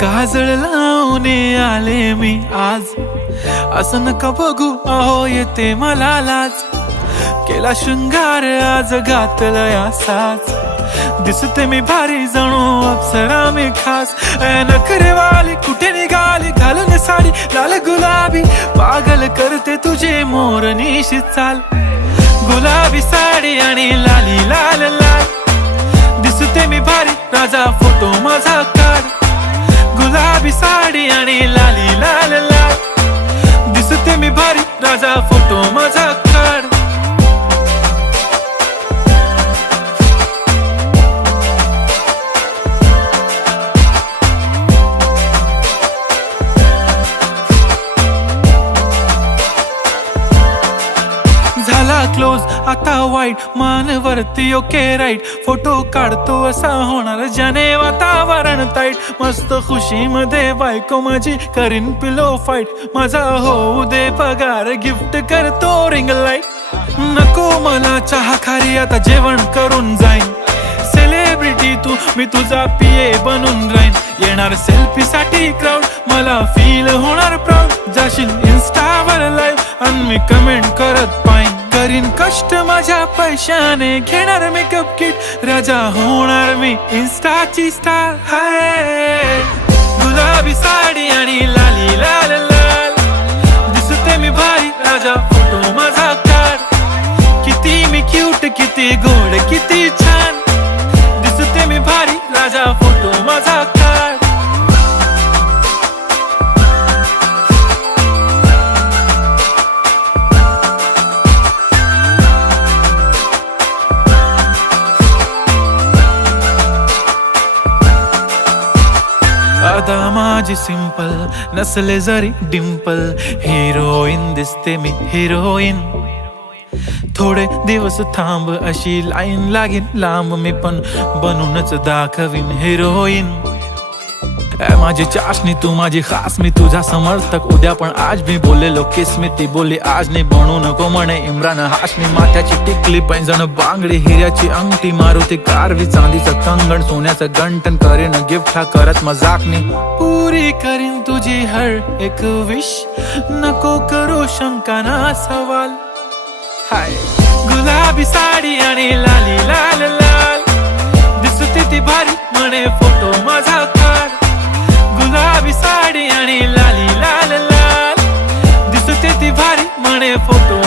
काजळ लावून आले मी आज, असं नका बघू अहो येते मला लाज. केला शृंगार आज घातला साज, दिसते मी भारी जणू अप्सरा मी खास. नखरेवाली कुठे निघाली घालून साडी लाल गुलाबी, पागल करते तुझे मोरनीशी चाल. गुलाबी साडी आणि लाली लाल लाल, दिसते मी भारी राजा फोटो माझा काढ. गुलाबी साडी आणि लाली लाल लाल, दिसते मी भारी राजा फोटो माझा काढ. झाला क्लोज आता वाईट, मान वरती ओके राईट. फोटो काढतो असा होणार ज्याने वातावरण ताईट. मस्त खुशी मध्ये बायको माझी करीन पिलो फाईट. माझा होऊ दे पगार गिफ्ट करतो रिंग लाईट. नको मला चहा खारी आता जेवण करून जाईन. सेलिब्रिटी तू मी तुझा पिये बनून राहीन. येणार सेल्फी साठी क्राऊड मला फील होणार प्राऊड. जाशील इन्स्टावर लाईव्ह आणि मी कमेंट करत पाईन. करीन कष्ट माझ्या पैशाने घेणार मेकअप किट. राजा होणार मी इन्स्टाची स्टार. हाय गुलाबी साडी आणि लाली लाल लाल, दिसते मी भारी राजा फोटो माझा काढ. किती मी क्यूट किती गोड किती छान, दिसते मी भारी राजा फोटो माझा काढ. आता माझी सिंपल नसले जरी डिंपल, हिरोईन दिसते मी हिरोईन. थोडे दिवस थांब अशी लाईन लागेल लांब, मी पण बनूनच दाखवीन हिरोईन. माझी चाशनी तू माझी खास, मी तुझा समर्थक उद्या पण आज. मी बोललेलो किस मी ती बोली आज नाही. बनू नको म्हणे इम्रान हाशमी. माथ्याची टिकली पैंजण बांगडी हिऱ्याची अंगठी, मारुती कारवी चांदीचं कंगण सोन्याचं गंटन. करीन गिफ्ट हा करत मजाकनी, पुरी करीन तुझी हर एक विश. नको करू शंका ना सवाल. हाय गुलाबी साडी आणि लाली लाल लाल, दिसते ती भारी म्हणे फोटो माझा काढ. गुलाबी साडी आणि लाली लाल लाल, दिसते ती भारी म्हणे फोटो